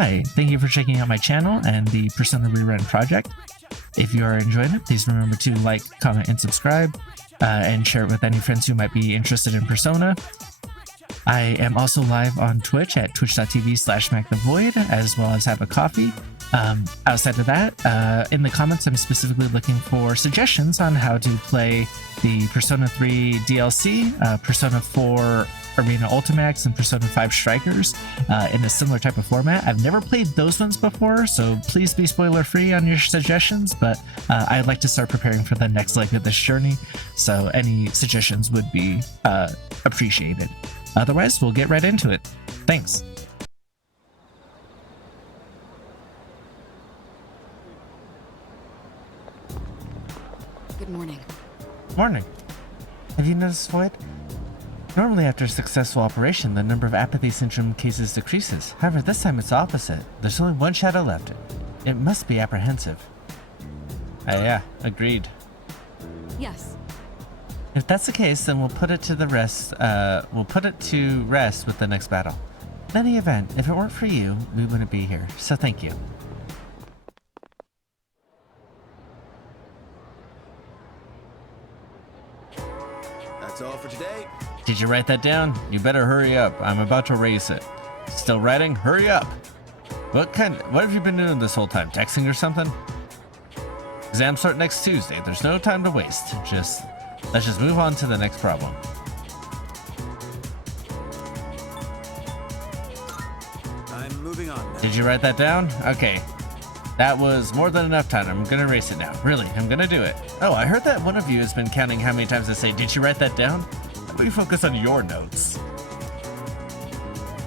Hi, thank you for checking out my channel and the Persona Rerun project. If you are enjoying it, please remember to like, comment, and subscribe, and share it with any friends who might be interested in Persona. I am also live on Twitch at twitch.tv/MacTheVoid, as well as have a coffee. Outside of that, in the comments, I'm specifically looking for suggestions on how to play the Persona 3 DLC, Persona 4 Arena Ultimax, and Persona 5 Strikers in a similar type of format. I've never played those ones before, so please be spoiler free on your suggestions, but I'd like to start preparing for the next leg of this journey, so any suggestions would be appreciated. Otherwise, we'll get right into it. Thanks. Good morning. Morning. Have you noticed, Void? Normally after a successful operation, the number of apathy syndrome cases decreases. However, this time it's the opposite. There's only one shadow left. It must be apprehensive. Yeah, agreed. Yes. If that's the case, then we'll put it to rest with the next battle. In any event, if it weren't for you, we wouldn't be here. So thank you. That's all for today. Did you write that down? You better hurry up. I'm about to erase it. Still writing? Hurry up! What have you been doing this whole time? Texting or something? Exams start next Tuesday. There's no time to waste. Let's just move on to the next problem. I'm moving on now. Did you write that down? Okay. That was more than enough time. I'm gonna erase it now. Really, I'm gonna do it. Oh, I heard that one of you has been counting how many times I say, did you write that down? How about you focus on your notes?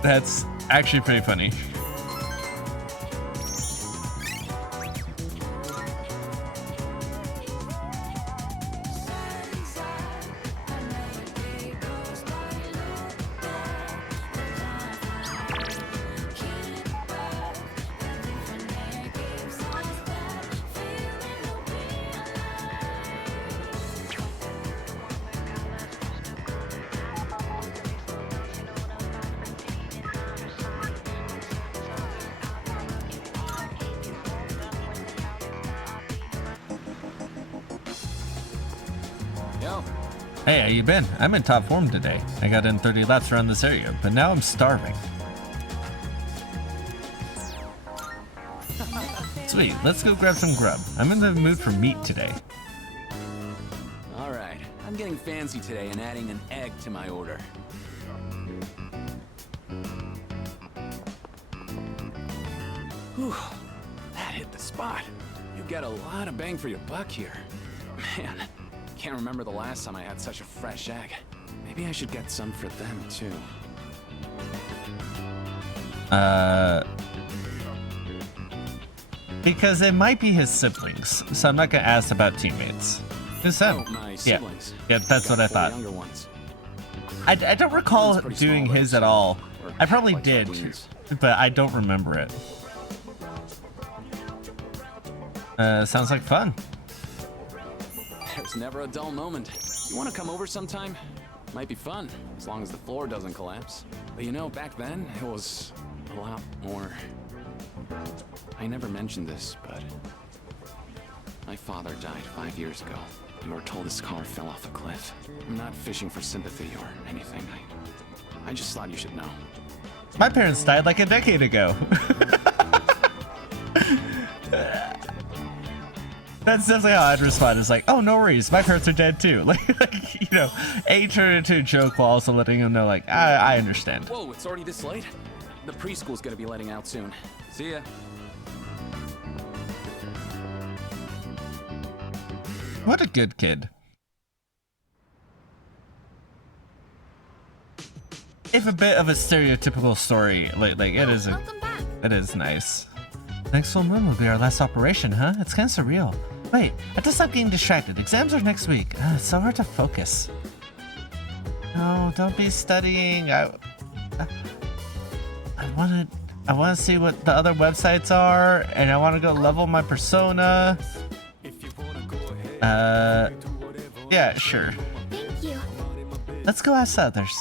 That's actually pretty funny. Yo. Hey, how you been? I'm in top form today. I got in 30 laps around this area, but now I'm starving. Sweet, let's go grab some grub. I'm in the mood for meat today. All right. I'm getting fancy today and adding an egg to my order. Whew. That hit the spot. You get a lot of bang for your buck here. Man, can't remember the last time I had such a fresh egg. Maybe I should get some for them too. Because it might be his siblings, so I'm not gonna ask about teammates. Just him. Oh, my siblings. Yeah, that's what I Got 4 thought. Younger ones. I don't recall One's pretty doing small, his though, at all. or I probably like did, sardines. but I don't remember it. Sounds like fun. There's never a dull moment. You want to come over sometime? Might be fun, as long as the floor doesn't collapse. But you know, back then, it was a lot more... I never mentioned this, but... my father died 5 years ago. We were told his car fell off a cliff. I'm not fishing for sympathy or anything. I just thought you should know. My parents died like a decade ago. That's definitely how I'd respond. It's like, oh, no worries, my parents are dead too. Like you know, A turned into a joke while also letting him know, like, I understand. Whoa, it's already this late? The preschool's gonna be letting out soon. See ya. What a good kid. If a bit of a stereotypical story, like it is a, Welcome back. it is nice. Next full moon will be our last operation, huh? It's kind of surreal. Wait, I have to stop getting distracted. Exams are next week. It's so hard to focus. No, don't be studying. I want to see what the other websites are, and I want to go level my persona. Yeah, sure. Thank you. Let's go ask others.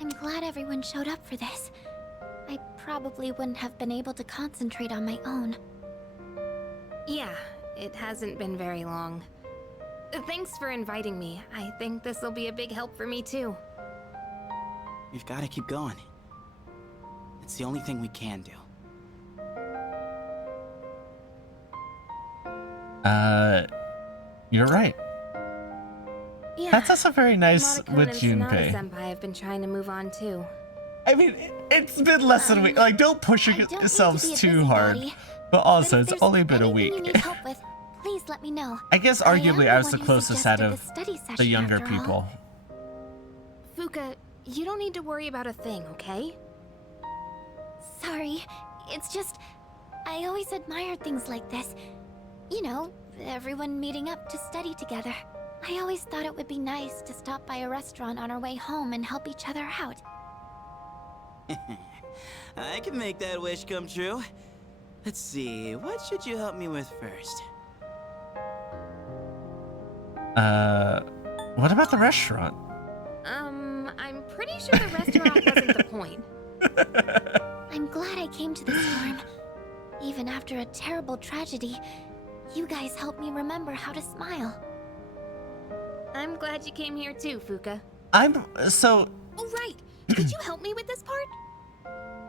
I'm glad everyone showed up for this. I probably wouldn't have been able to concentrate on my own. Yeah, it hasn't been very long. Thanks for inviting me. I think this will be a big help for me too. We've got to keep going. It's the only thing we can do. You're right. Yeah. That's also very nice Monokuma with and Sanada Junpei. Senpai have been trying to move on too. I mean, it's been less than a week. Like, don't push I don't need to yourselves be a too hard. busybody, But also, but if it's there's only been a anything you week. need help with, please let me know. I guess I am arguably the I was one the who closest out suggested of the study the session younger after all. people. Fuka, you don't need to worry about a thing, okay? Sorry, it's just I always admired things like this. You know, everyone meeting up to study together. I always thought it would be nice to stop by a restaurant on our way home and help each other out. I can make that wish come true. Let's see, what should you help me with first? What about the restaurant? I'm pretty sure the restaurant wasn't the point. I'm glad I came to this storm. Even after a terrible tragedy, you guys helped me remember how to smile. I'm glad you came here too, Fuka. So, Oh, right. Could you help me with this part?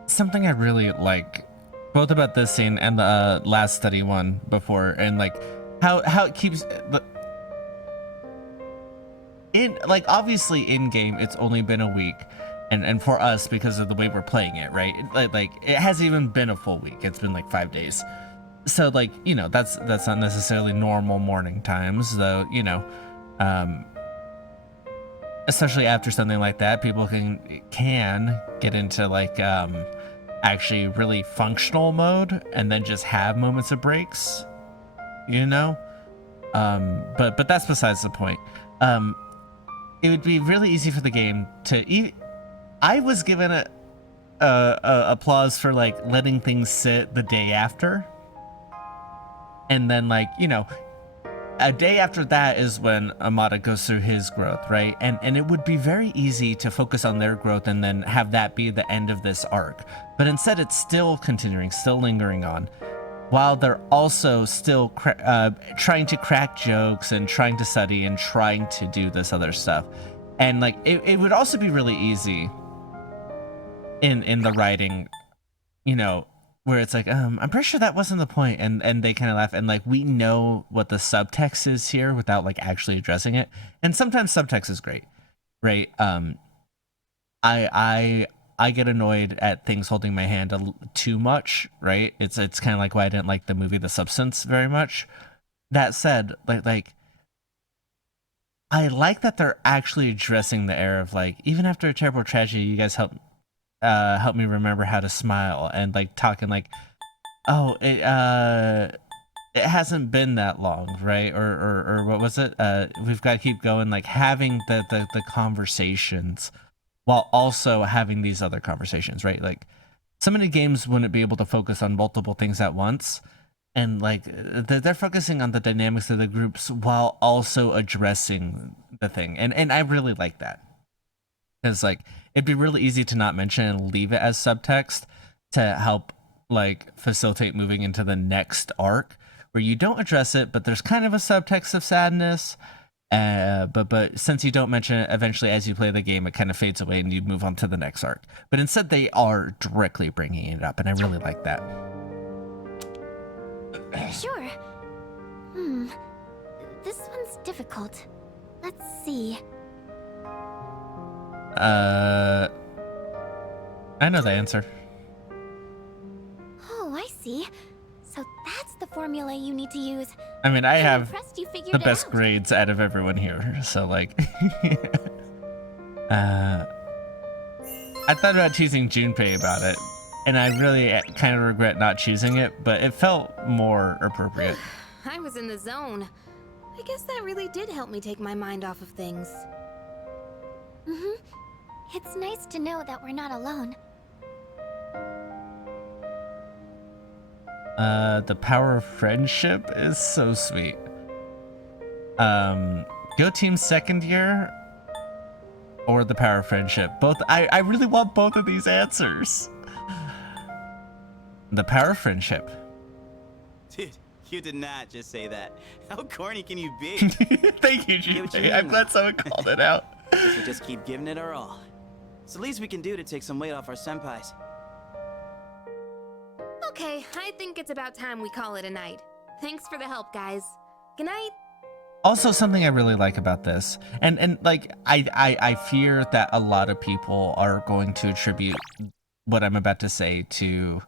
something I really like, both about this scene and the last study one before, and like how it keeps in, like, obviously in game it's only been a week, and for us, because of the way we're playing it, right, like it hasn't even been a full week. It's been like 5 days, so like, you know, that's not necessarily normal morning times, though, you know. Especially after something like that, people can get into like actually really functional mode and then just have moments of breaks, you know. But that's besides the point. It would be really easy for the game to I was given a applause for like letting things sit the day after, and then, like, you know, a day after that is when Amada goes through his growth, right? And it would be very easy to focus on their growth and then have that be the end of this arc. But instead, it's still continuing, still lingering on, while they're also still trying to crack jokes and trying to study and trying to do this other stuff. And like, it would also be really easy in the writing, you know, where it's like, I'm pretty sure that wasn't the point, and they kind of laugh, and like, we know what the subtext is here without like actually addressing it. And sometimes subtext is great, right? I get annoyed at things holding my hand too much, right? It's kind of like why I didn't like the movie The Substance very much. That said, like I like that they're actually addressing the air of like, even after a terrible tragedy, you guys help me remember how to smile, and like talking like, oh, it hasn't been that long, right? Or what was it? We've got to keep going, like having the conversations while also having these other conversations, right? Like, so many games wouldn't be able to focus on multiple things at once, and like they're focusing on the dynamics of the groups while also addressing the thing, and I really like that. Because like, it'd be really easy to not mention and leave it as subtext to help like facilitate moving into the next arc, where you don't address it, but there's kind of a subtext of sadness. But since you don't mention it, eventually as you play the game, it kind of fades away and you move on to the next arc. But instead, they are directly bringing it up, and I really like that. Sure. This one's difficult. Let's see. I know the answer. Oh, I see. So that's the formula you need to use. I mean, I I'm have impressed you figured the it best out. grades out of everyone here, so like, I thought about choosing Junpei about it, and I really kind of regret not choosing it, but it felt more appropriate. I was in the zone. I guess that really did help me take my mind off of things. It's nice to know that we're not alone. The power of friendship is so sweet. Go Team Second Year or the power of friendship. Both. I really want both of these answers. The power of friendship. Dude, you did not just say that. How corny can you be? Thank you, Get what you Junpei. mean, I'm glad though. someone called it out. Guess we just keep giving it our all. It's the least we can do to take some weight off our senpais. Okay, I think it's about time we call it a night. Thanks for the help, guys. Good night. Also, something I really like about this, and like I fear that a lot of people are going to attribute what I'm about to say to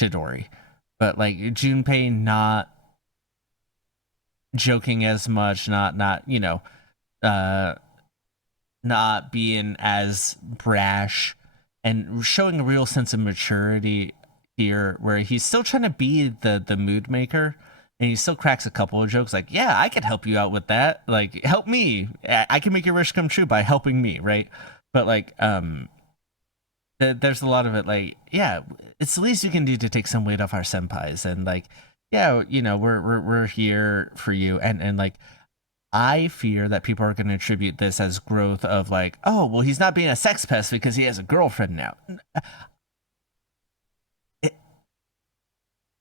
Chidori, but like Junpei not joking as much, not you know, not being as brash, and showing a real sense of maturity here, where he's still trying to be the mood maker. And he still cracks a couple of jokes like, yeah, I could help you out with that. Like, help me. I can make your wish come true by helping me, right? But like, there's a lot of it like, yeah, it's the least you can do to take some weight off our senpais. And like, yeah, you know, we're here for you. And like, I fear that people are going to attribute this as growth of like, oh, well, he's not being a sex pest because he has a girlfriend now.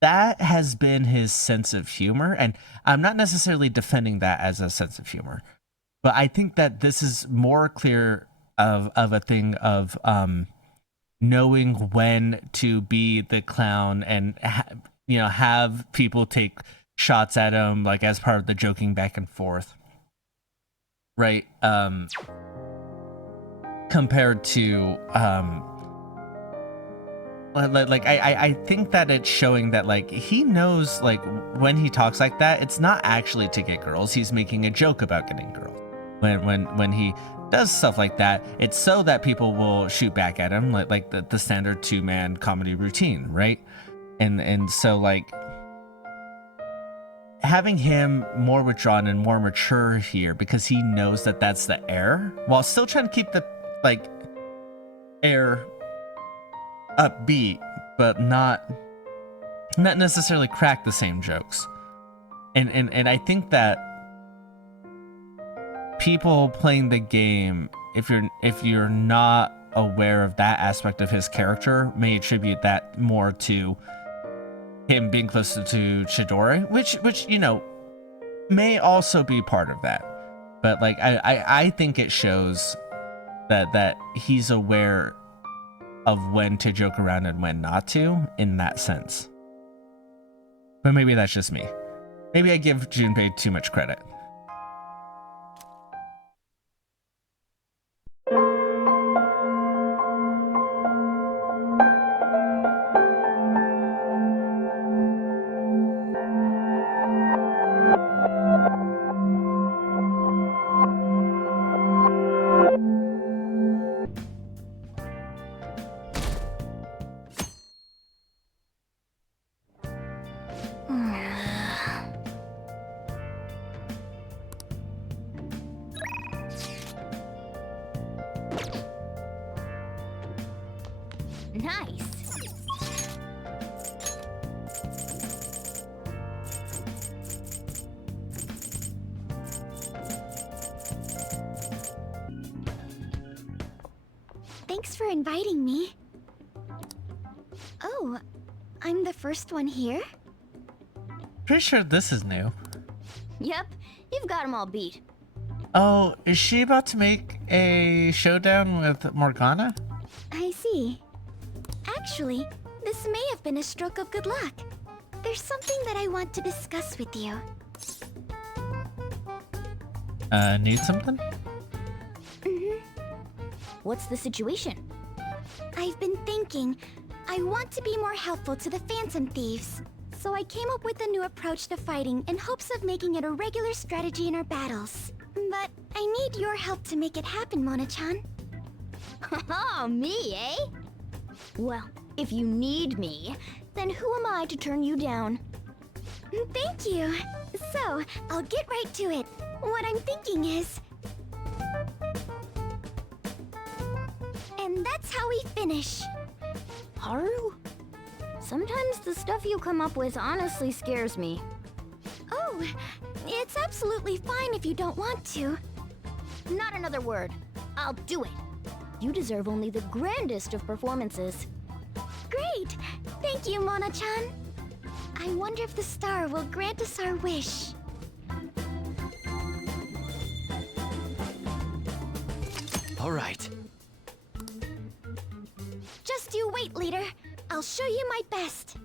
That has been his sense of humor, and I'm not necessarily defending that as a sense of humor, but I think that this is more clear of a thing of knowing when to be the clown and you know, have people take shots at him like as part of the joking back and forth, right? Compared to like I think that it's showing that like he knows like when he talks like that, it's not actually to get girls. He's making a joke about getting girls. When he does stuff like that, it's so that people will shoot back at him, like the standard 2-man comedy routine, right? And so like having him more withdrawn and more mature here because he knows that that's the air, while still trying to keep the like air upbeat, but not necessarily crack the same jokes. And I think that people playing the game, if you're not aware of that aspect of his character, may attribute that more to him being closer to Chidori, which you know may also be part of that. But like I think it shows that he's aware of when to joke around and when not to, in that sense. But maybe that's just me. Maybe I give Junpei too much credit. Nice. Thanks for inviting me. Oh, I'm the first one here? Pretty sure this is new. Yep, you've got them all beat. Oh, is she about to make a showdown with Morgana? I see. Actually, this may have been a stroke of good luck. There's something that I want to discuss with you. Need something? What's the situation? I've been thinking, I want to be more helpful to the Phantom Thieves. So I came up with a new approach to fighting in hopes of making it a regular strategy in our battles. But I need your help to make it happen, Mona-chan. Oh, me, eh? Well, if you need me, then who am I to turn you down? Thank you. So, I'll get right to it. What I'm thinking is... And that's how we finish. Haru? Sometimes the stuff you come up with honestly scares me. Oh, it's absolutely fine if you don't want to. Not another word. I'll do it. You deserve only the grandest of performances. Great! Thank Thank you, Mona-chan. I wonder if the star will grant us our wish. All right. Just you wait, leader. I'll show you my best.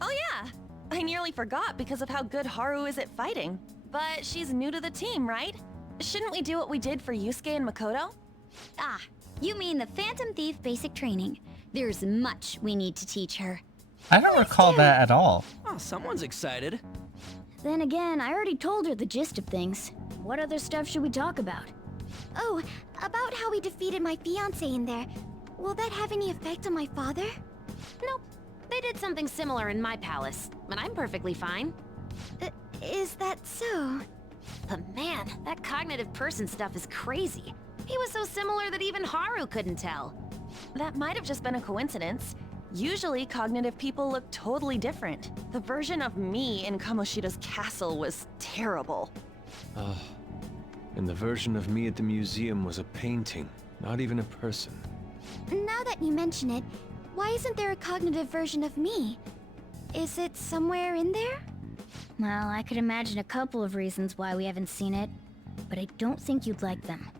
Oh yeah! I nearly forgot because of how good Haru is at fighting. But she's new to the team, right? Shouldn't we do what we did for Yusuke and Makoto? Ah, you mean the Phantom Thief basic training. There's much we need to teach her. I don't recall that at all. Oh, someone's excited. Then again, I already told her the gist of things. What other stuff should we talk about? Oh, about how we defeated my fiancé in there. Will that have any effect on my father? Nope. They did something similar in my palace, but I'm perfectly fine. Is that so? But man, that cognitive person stuff is crazy. He was so similar that even Haru couldn't tell. That might have just been a coincidence. Usually, cognitive people look totally different. The version of me in Kamoshida's castle was terrible. And the version of me at the museum was a painting, not even a person. Now that you mention it, why isn't there a cognitive version of me? Is it somewhere in there? Well, I could imagine a couple of reasons why we haven't seen it, but I don't think you'd like them.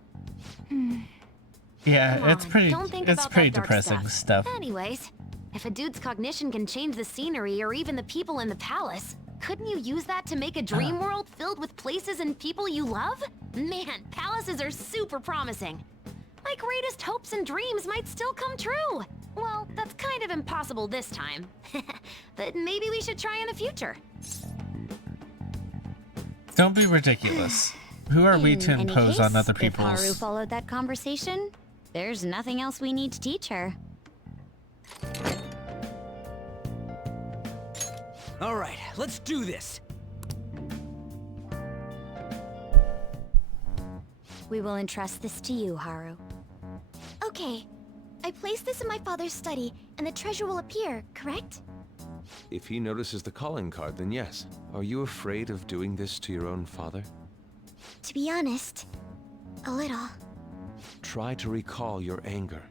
Yeah, Come it's on, pretty. don't think It's about pretty that dark depressing stuff. Anyways, if a dude's cognition can change the scenery or even the people in the palace, couldn't you use that to make a dream world filled with places and people you love? Man, palaces are super promising. My greatest hopes and dreams might still come true. Well, that's kind of impossible this time. But maybe we should try in the future. Don't be ridiculous. Who are we to In any impose on case, other If Haru people's? followed that conversation, there's nothing else we need to teach her. All right, let's do this. We will entrust this to you, Haru. Okay. I place this in my father's study, and the treasure will appear, correct? If he notices the calling card, then yes. Are you afraid of doing this to your own father? To be honest, a little. Try to recall your anger.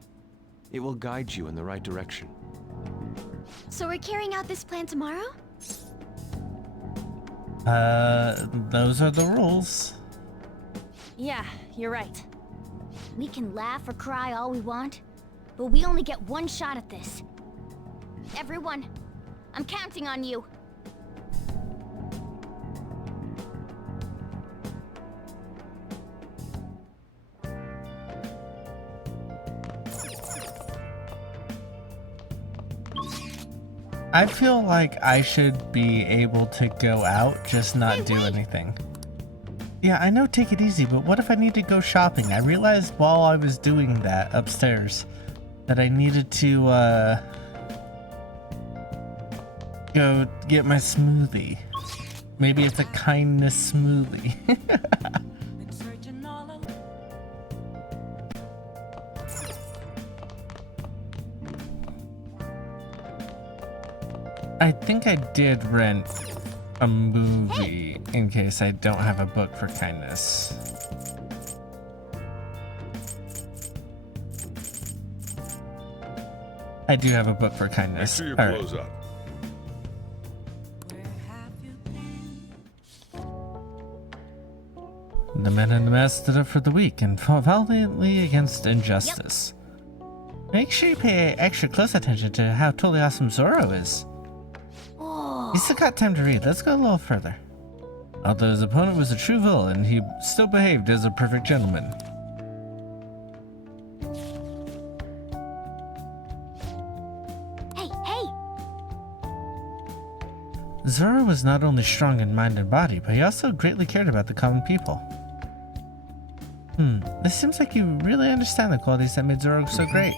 It will guide you in the right direction. So we're carrying out this plan tomorrow? Those are the rules. Yeah, you're right. We can laugh or cry all we want, but we only get one shot at this. Everyone, I'm counting on you. I feel like I should be able to go out, just not do anything. Yeah, I know, take it easy, but what if I need to go shopping? I realized while I was doing that upstairs that I needed to go get my smoothie. Maybe it's a kindness smoothie. I think I did rent a movie in case I don't have a book for kindness. I do have a book for kindness. Make sure your All right. clothes up. The men in the mask stood up for the weak and fought valiantly against injustice. Make sure you pay extra close attention to how totally awesome Zoro is. You still got time to read. Let's go a little further. Although his opponent was a true villain, he still behaved as a perfect gentleman. Hey, hey! Zoro was not only strong in mind and body, but he also greatly cared about the common people. It seems like you really understand the qualities that made Zoro so great.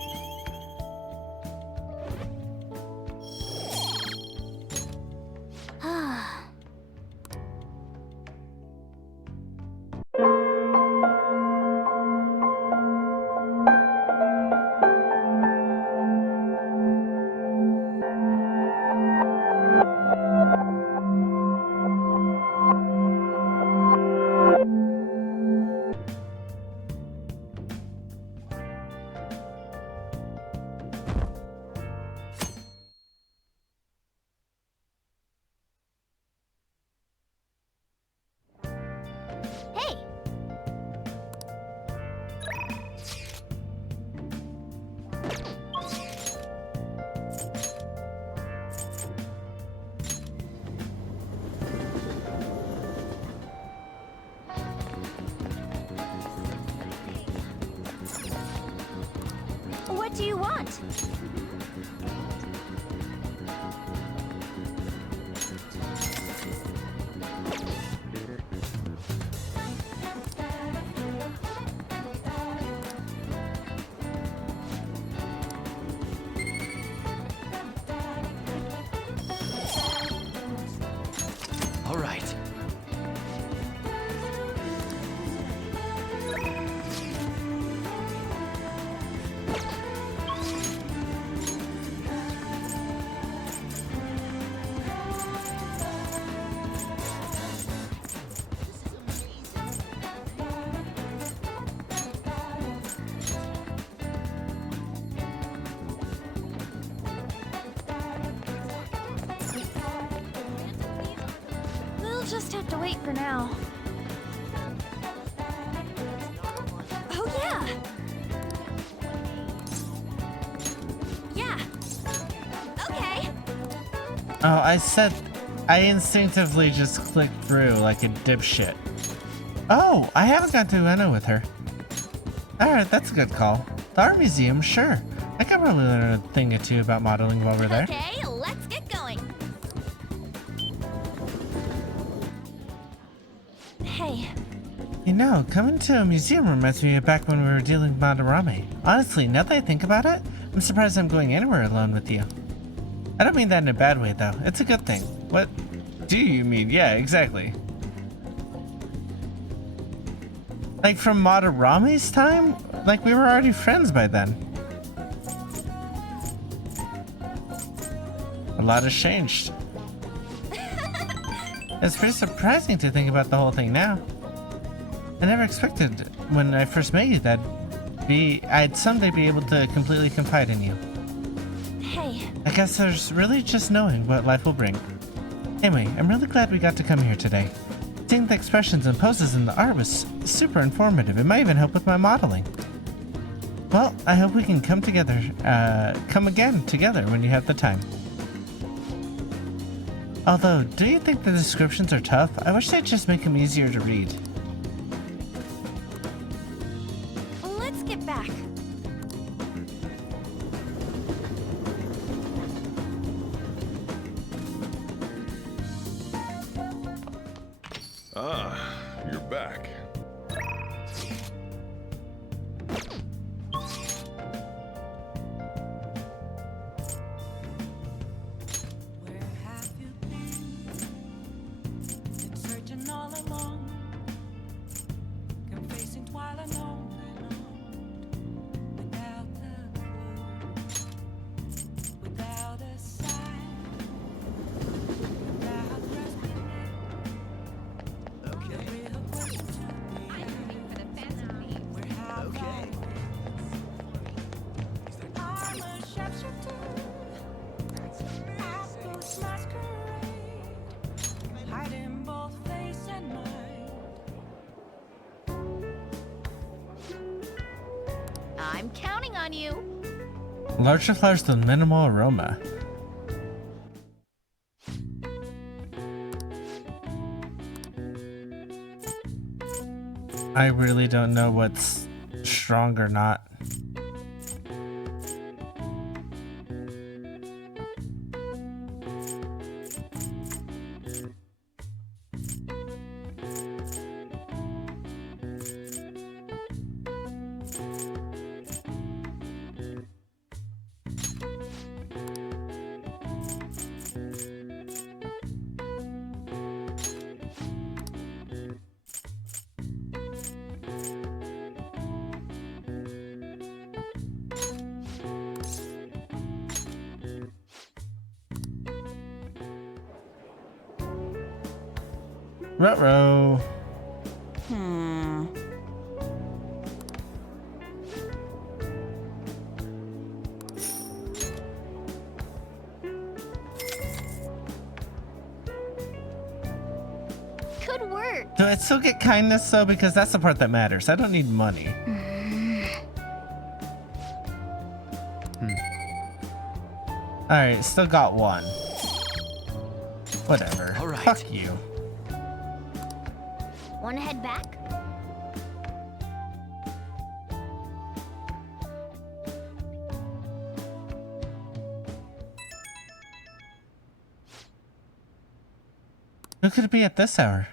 What do you want? All right. We'll just have to wait for now. Oh, yeah! Yeah! Okay! Oh, I instinctively just clicked through like a dipshit. Oh, I haven't got to Ueno with her. Alright, that's a good call. The art museum, sure. I could probably learn a thing or two about modeling while we're there. Okay, let's get going. Hey, You know, coming to a museum reminds me of back when we were dealing with Madarame. Honestly, now that I think about it, I'm surprised I'm going anywhere alone with you. I don't mean that in a bad way, though. It's a good thing. What do you mean? Yeah, exactly. Like from Madarame's time? Like we were already friends by then. A lot has changed. It's pretty surprising to think about the whole thing now. I never expected when I first met you that I'd someday be able to completely confide in you. hey, I guess there's really just knowing what life will bring. Anyway, I'm really glad we got to come here today. Seeing the expressions and poses in the art was super informative. It might even help with my modeling. Well, I hope we can come again together when you have the time. Although, do you think the descriptions are tough? I wish they'd just make them easier to read. let's get back. Ah, you're back. Where have you been? Been searching all along, confessing while alone without a clue, without a sign, without grasping it. Okay. The real question to be asked, where have I been? I'm a sharpshooter. Apples masquerade, hiding both face and mind. I'm counting on you. Larger flowers with minimal aroma. I really don't know what's strong or not. Ruh-roh. Good work. Do I still get kindness though? Because that's the part that matters. I don't need money. Alright, still got one. Whatever. All right. Fuck you. Wanna head back? Who could it be at this hour?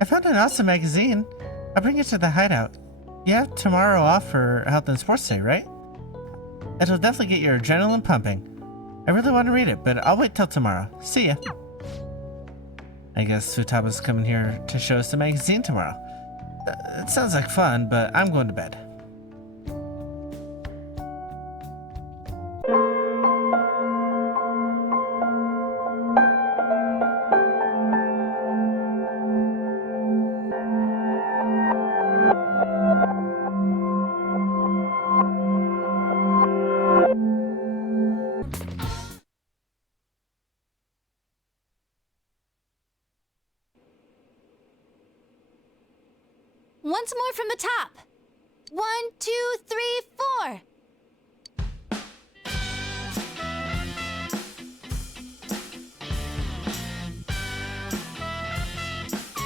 I found an awesome magazine. I'll bring it to the hideout. You have tomorrow off for Health and Sports Day, right? It'll definitely get your adrenaline pumping. I really want to read it, but I'll wait till tomorrow. See ya. I guess Futaba's coming here to show us the magazine tomorrow. It sounds like fun, but I'm going to bed. Once more from the top. 1, 2, 3, 4.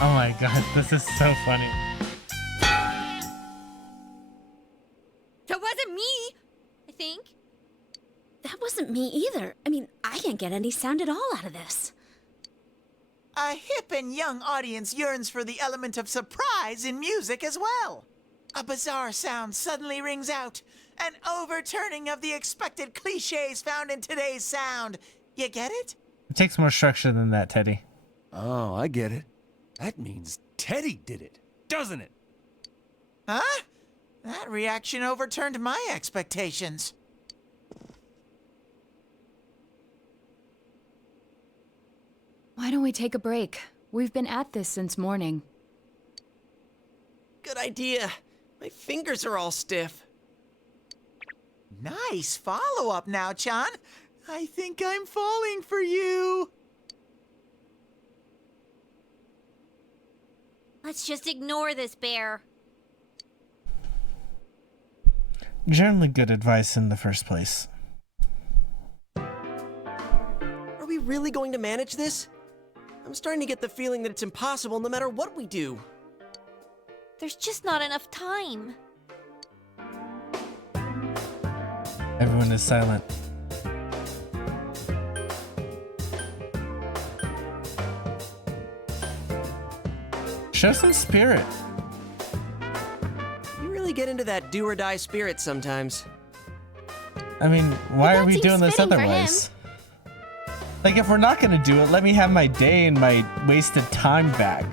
Oh my god, this is so funny. That wasn't me, I think. That wasn't me either. I mean, I can't get any sound at all out of this. A hip and young audience yearns for the element of surprise in music as well. A bizarre sound suddenly rings out, an overturning of the expected cliches found in today's sound. You get it? It takes more structure than that, Teddy. Oh, I get it. That means Teddy did it, doesn't it? Huh? That reaction overturned my expectations. Why don't we take a break? We've been at this since morning. Good idea. My fingers are all stiff. Nice follow-up now, Chan. I think I'm falling for you. Let's just ignore this bear. Generally good advice in the first place. Are we really going to manage this? I'm starting to get the feeling that it's impossible no matter what we do. There's just not enough time. Everyone is silent. Show some spirit. You really get into that do or die spirit sometimes. I mean, why are we seems doing this fitting for otherwise? Like, if we're not gonna do it, let me have my day and my wasted time back.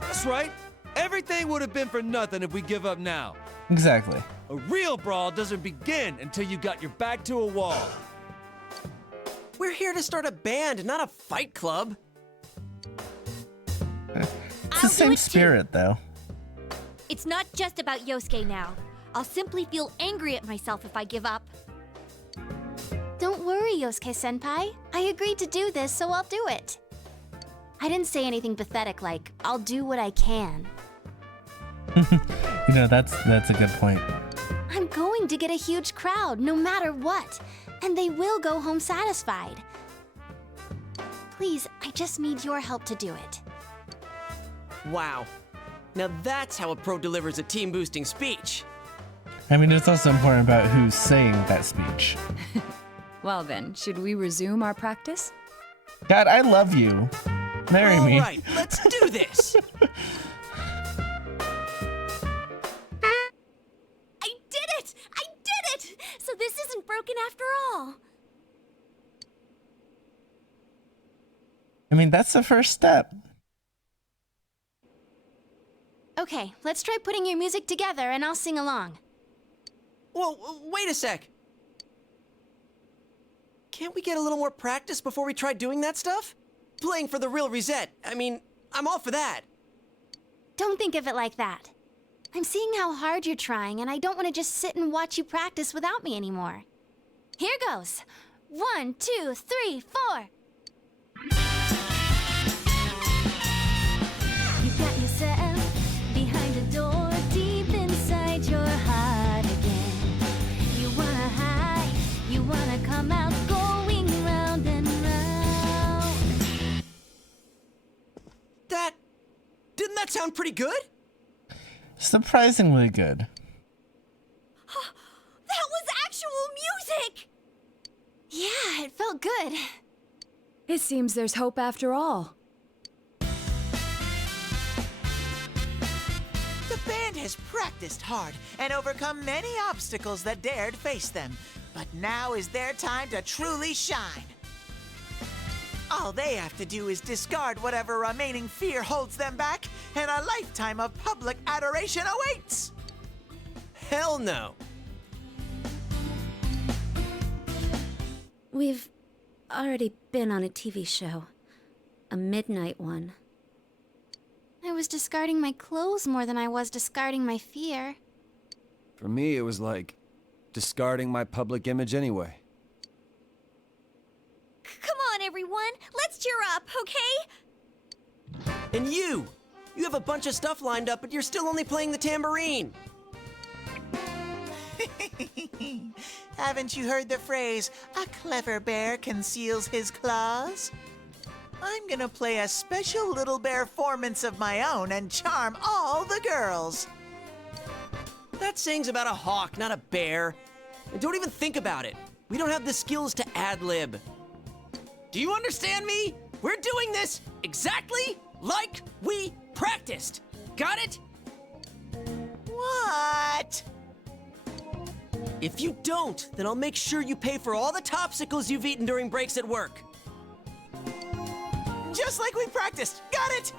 That's right. Everything would have been for nothing if we give up now. Exactly. A real brawl doesn't begin until you got your back to a wall. We're here to start a band, not a fight club. It's the same spirit, though. It's not just about Yosuke now. I'll simply feel angry at myself if I give up. Don't worry, Yosuke-senpai. I agreed to do this, so I'll do it. I didn't say anything pathetic like, I'll do what I can. You know, that's a good point. I'm going to get a huge crowd, no matter what. And they will go home satisfied. Please, I just need your help to do it. Wow. Now that's how a pro delivers a team-boosting speech. I mean, it's also important about who's saying that speech. Well then, should we resume our practice? God, I love you. Marry me. All right, let's do this. I did it! I did it! So this isn't broken after all. I mean, that's the first step. Okay, let's try putting your music together and I'll sing along. Whoa, wait a sec. Can't we get a little more practice before we try doing that stuff? Playing for the real reset. I mean, I'm all for that. Don't think of it like that. I'm seeing how hard you're trying, and I don't want to just sit and watch you practice without me anymore. Here goes. 1, 2, 3, 4. You got yourself behind a door deep inside your heart again. You wanna hide, you wanna come out, going round and round. Didn't that sound pretty good? Surprisingly good. That was actual music! Yeah, it felt good. It seems there's hope after all. The band has practiced hard and overcome many obstacles that dared face them, but now is their time to truly shine. All they have to do is discard whatever remaining fear holds them back, and a lifetime of public adoration awaits! Hell no! We've already been on a TV show. A midnight one. I was discarding my clothes more than I was discarding my fear. For me, it was like discarding my public image anyway. Come on, everyone! Let's cheer up, okay? And you! You have a bunch of stuff lined up, but you're still only playing the tambourine! Haven't you heard the phrase, a clever bear conceals his claws? I'm gonna play a special little bear-formance of my own and charm all the girls. That saying's about a hawk, not a bear. And don't even think about it. We don't have the skills to ad-lib. Do you understand me? We're doing this exactly like we practiced. Got it? What? If you don't, then I'll make sure you pay for all the topsicles you've eaten during breaks at work. Just like we practiced. Got it?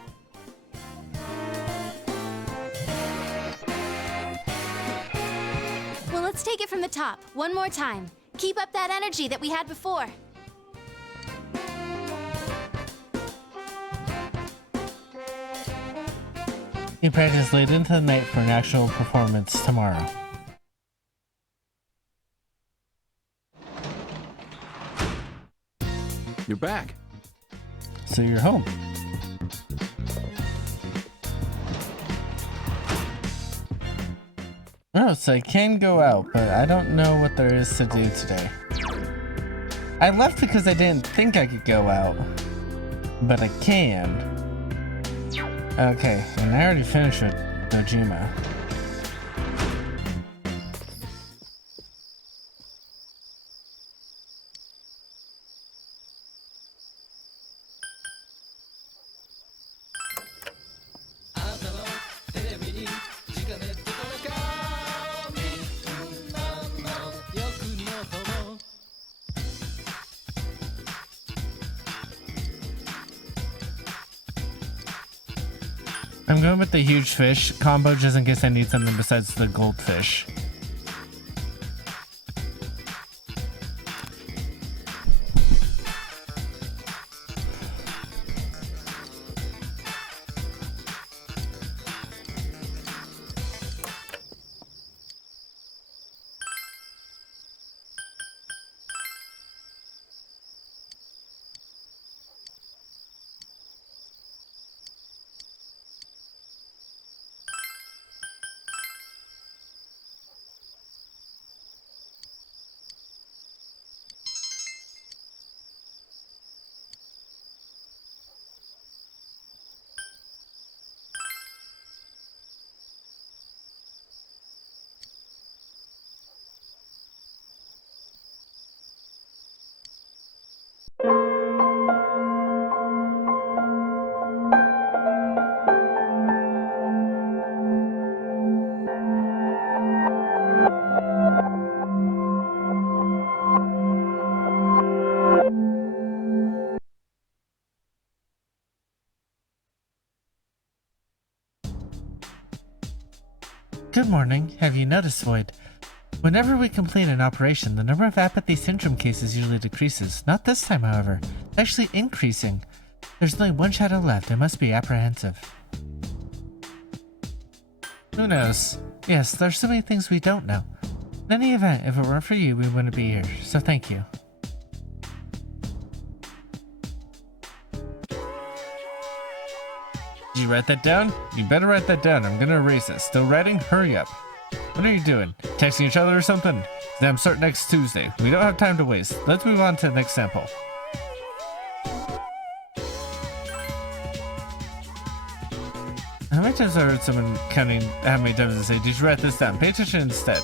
Well, let's take it from the top, one more time. Keep up that energy that we had before. We practice late into the night for an actual performance tomorrow. You're back. So you're home. Oh, so I can go out, but I don't know what there is to do today. I left because I didn't think I could go out, but I can. Okay, and I already finished with Dojima. I'm going with the huge fish combo just in case I need something besides the goldfish. Good morning. Have you noticed, Void? Whenever we complete an operation, the number of apathy syndrome cases usually decreases. Not this time, however. It's actually increasing. There's only one shadow left. I must be apprehensive. Who knows? Yes, there's so many things we don't know. In any event, if it weren't for you, we wouldn't be here. So thank you. Did you write that down? You better write that down. I'm gonna erase it. Still writing? Hurry up. What are you doing? Texting each other or something? Exams start next Tuesday. We don't have time to waste. Let's move on to the next sample. How many times have I heard someone counting how many times they say, did you write this down? Pay attention instead.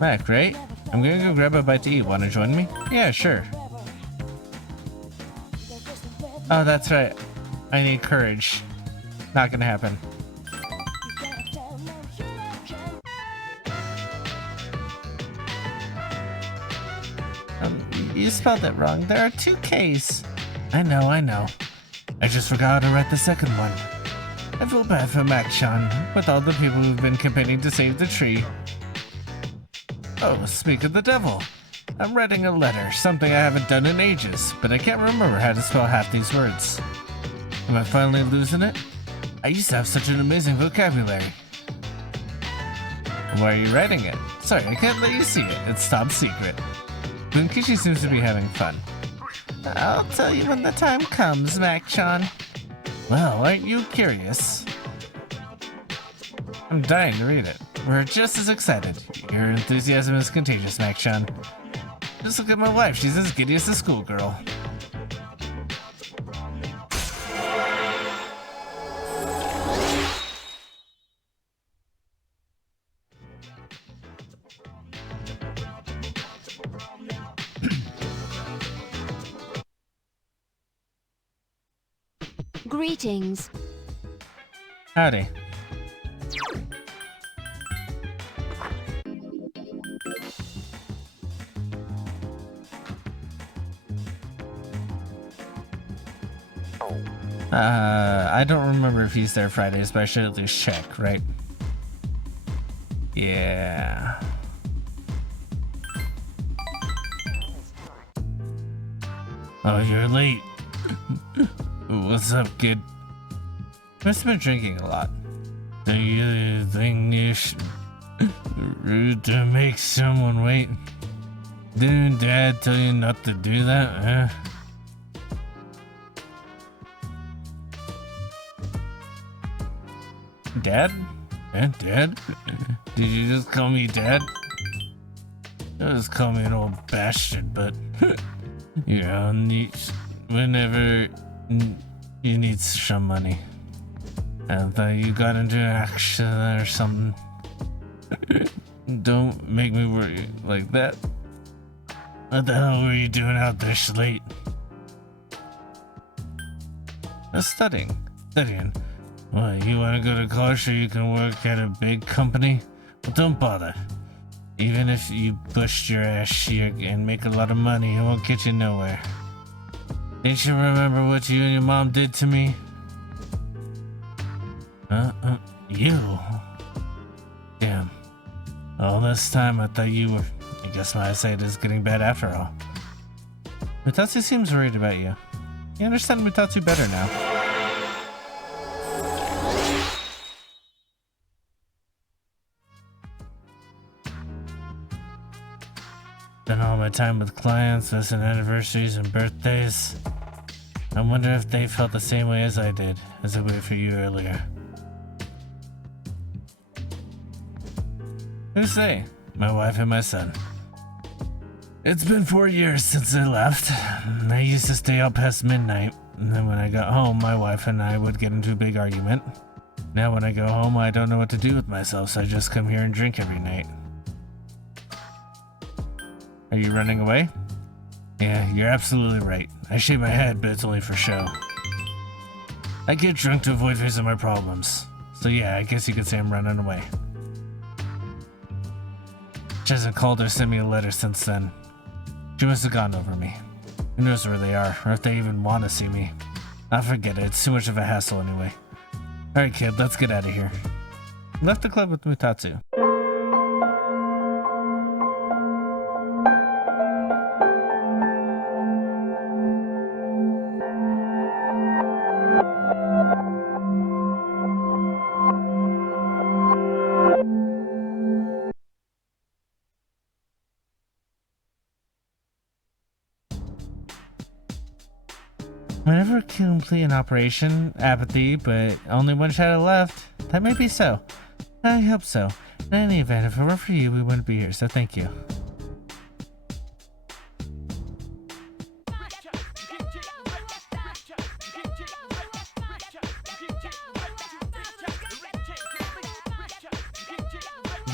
Mac, right? I'm gonna go grab a bite to eat. Wanna join me? Yeah, sure. Oh, that's right. I need courage. Not gonna happen. You spelled it wrong. There are 2 Ks. I know. I just forgot to write the second one. I feel bad for Mac-chan, with all the people who've been campaigning to save the tree. Oh, speak of the devil. I'm writing a letter, something I haven't done in ages, but I can't remember how to spell half these words. Am I finally losing it? I used to have such an amazing vocabulary. Why are you writing it? Sorry, I can't let you see it. It's top secret. Bunkichi seems to be having fun. I'll tell you when the time comes, Mac-chan. Well, aren't you curious? I'm dying to read it. We're just as excited. Your enthusiasm is contagious, Mac-chan. Just look at my wife. She's as giddy as a schoolgirl. Greetings. Howdy. I don't remember if he's there Fridays, but I should at least check, right? Yeah. Oh, you're late. What's up, kid? Must have been drinking a lot. Do you think you should... rude to make someone wait? Didn't Dad tell you not to do that, huh? Dad? Dad? Did you just call me Dad? You just call me an old bastard, but... you know, whenever you need some money. I thought you got into an accident or something. Don't make me worry like that. What the hell were you doing out there so late? Studying. What, you want to go to college so you can work at a big company? Well, don't bother. Even if you bust your ass here and make a lot of money, it won't get you nowhere. Didn't you remember what you and your mom did to me? You? Damn. All this time I thought you were... I guess my eyesight is getting bad after all. Mutatsu seems worried about you. You understand Mutatsu better now. Spent all my time with clients, missing anniversaries and birthdays. I wonder if they felt the same way as I did, as I waited for you earlier. Who's they? My wife and my son. It's been 4 years since I left. I used to stay out past midnight, and then when I got home, my wife and I would get into a big argument. Now when I go home, I don't know what to do with myself, so I just come here and drink every night. Are you running away? Yeah, you're absolutely right. I shave my head, but it's only for show. I get drunk to avoid facing my problems. So yeah, I guess you could say I'm running away. She hasn't called or sent me a letter since then. She must have gone over me. Who knows where they are, or if they even want to see me. I'll forget it, it's too much of a hassle anyway. Alright kid, let's get out of here. Left the club with Mutatsu. Whenever complete an operation, apathy, but only one shadow left. That may be so. I hope so. In any event, if it were for you, we wouldn't be here, so thank you.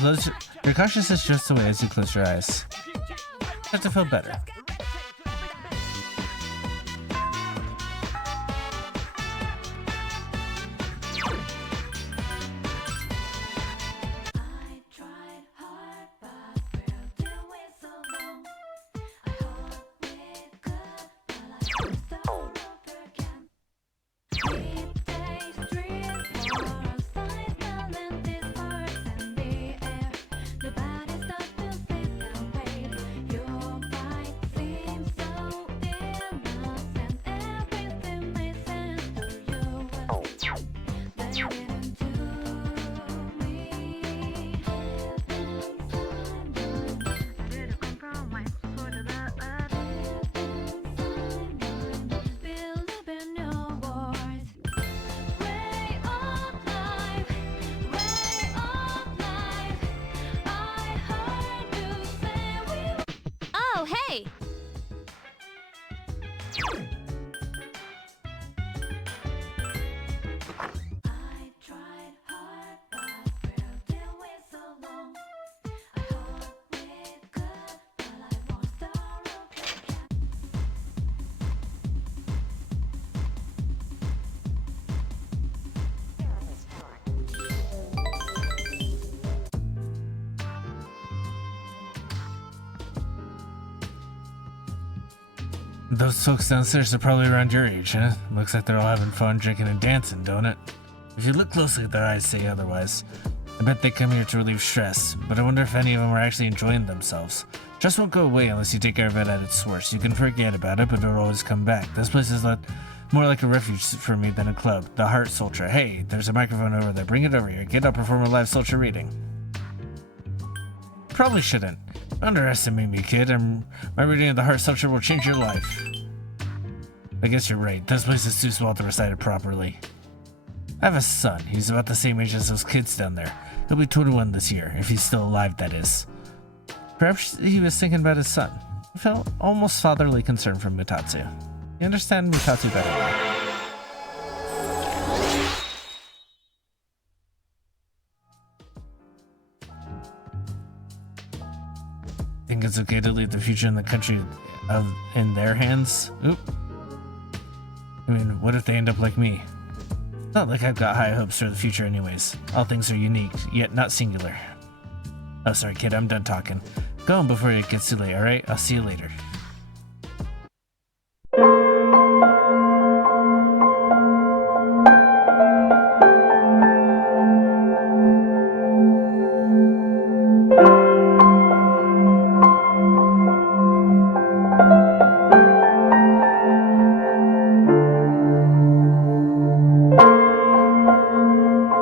Your consciousness drifts away as you close your eyes. Start to feel better. Oh, hey! Those folks downstairs are probably around your age, huh? Looks like they're all having fun drinking and dancing, don't it? If you look closely, their eyes say otherwise. I bet they come here to relieve stress, but I wonder if any of them are actually enjoying themselves. Stress won't go away unless you take care of it at its source. You can forget about it, but it'll always come back. This place is more like a refuge for me than a club. The Heart Soldier. Hey, there's a microphone over there. Bring it over here. Get up, perform a live Soldier reading. Probably shouldn't. Underestimate me, kid. My reading of the Heart Soldier will change your life. I guess you're right. This place is too small to recite it properly. I have a son. He's about the same age as those kids down there. He'll be 21 this year, if he's still alive, that is. Perhaps he was thinking about his son. He felt almost fatherly concern from Mutatsu. You understand Mutatsu better now. Think it's okay to leave the future in the country in their hands? Oop. I mean, what if they end up like me? Not like I've got high hopes for the future anyways. All things are unique, yet not singular. Oh, sorry kid, I'm done talking. Go home before it gets too late, alright? I'll see you later.